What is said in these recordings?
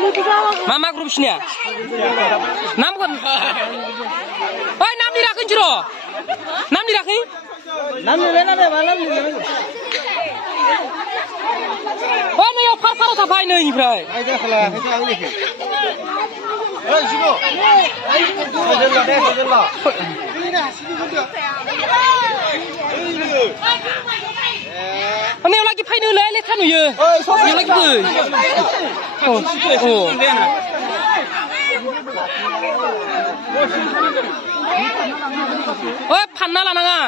मा ग्रुप सिनिया नाम kon ओइ नाम लिराखै नोंसोर नाम लिराखै नाम लिरबाय ना मा नाम लिरबाय ओइ नैयाव फार थाफाय नैनिफ्राय आइ जाखला खायसे आं लिखो ओइ सिगो खजला नैयाव लागि फायनोलाय लेथा नुयो नैयाव लागि फै ओइ फानना लानाङा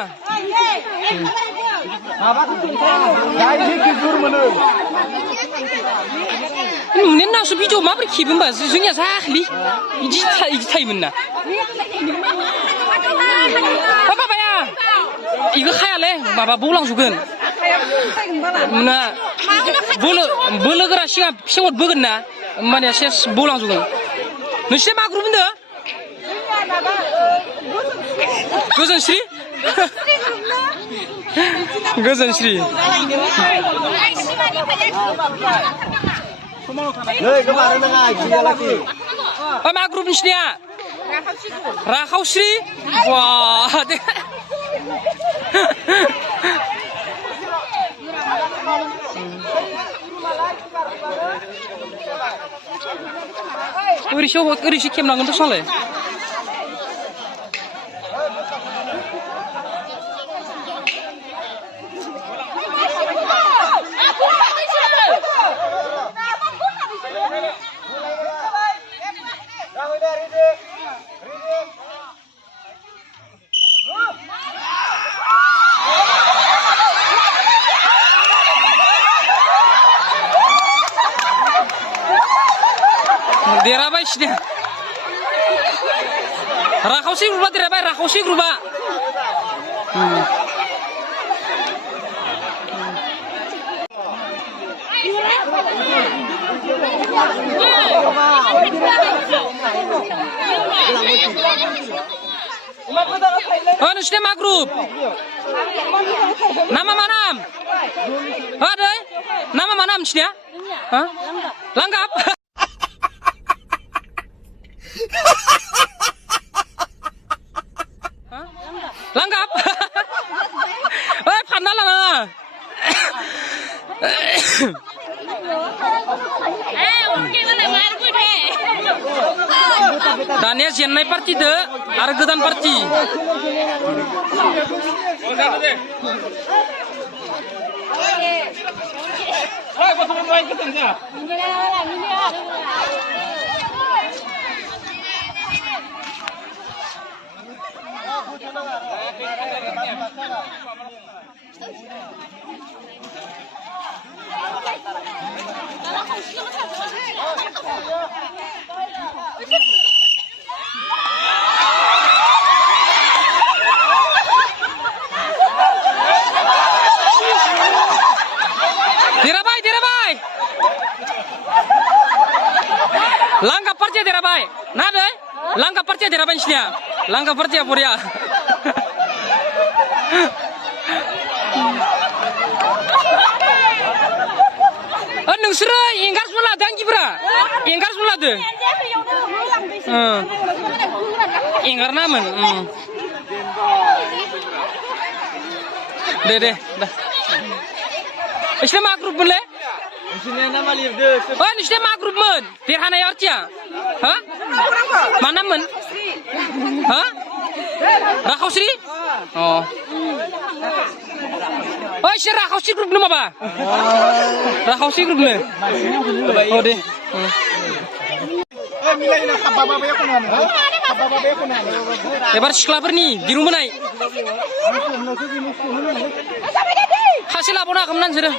नुनायानो नांसो भिडिअ माबोरै खेबो होमबा जोंनिया जायाखैलै इदि थायोमोन ना माबाया इखो खायालै माबा बौलांजोबगोन ना बोलो गोरा सिङाव बोगोन ना माने सेस बौलांजोबगोन नोंसिना मा ग्रुप होनदों गोजोनस्रि गोजोनस्रि मा ग्रुप नोंसिनिया राखावस्रि ओरैसो खेबनांगोनथ' सालाय देराबाय सिनिया राखावसि ग्रुपा देराबाय राखावसि ग्रुपा नोंसिना मा ग्रुप नामा मा नाम दै नामा मा नाम नोंसिनिया लांगाब लांगाब ओइ फानना लानाङा दानिया जेननाय पार्टिदो आरो गोदान पार्टि देराबाय लांगा पार्टिया देराबाय ना दै लांगा पार्टिया देराबाय नोंसिनिया लांगा पार्टिया बरिया नोंसोरो एंगारजों लादो आंगिफ्रा एंगारजों लादो एंगारनामोन दे नोंसिना मा ग्रुपमोनलै नोंसिना मा ग्रुपमोन देरहानाय आरथिया हा मा नाममोन हा राखावस्रि इसोर राखावस्रि ग्रुपनो माबा राखावस्रि ग्रुपनो दे एबार सिख्लाफोरनि दिरुं बोनाय खासे लाबावनो हागौमोन नोंसोरो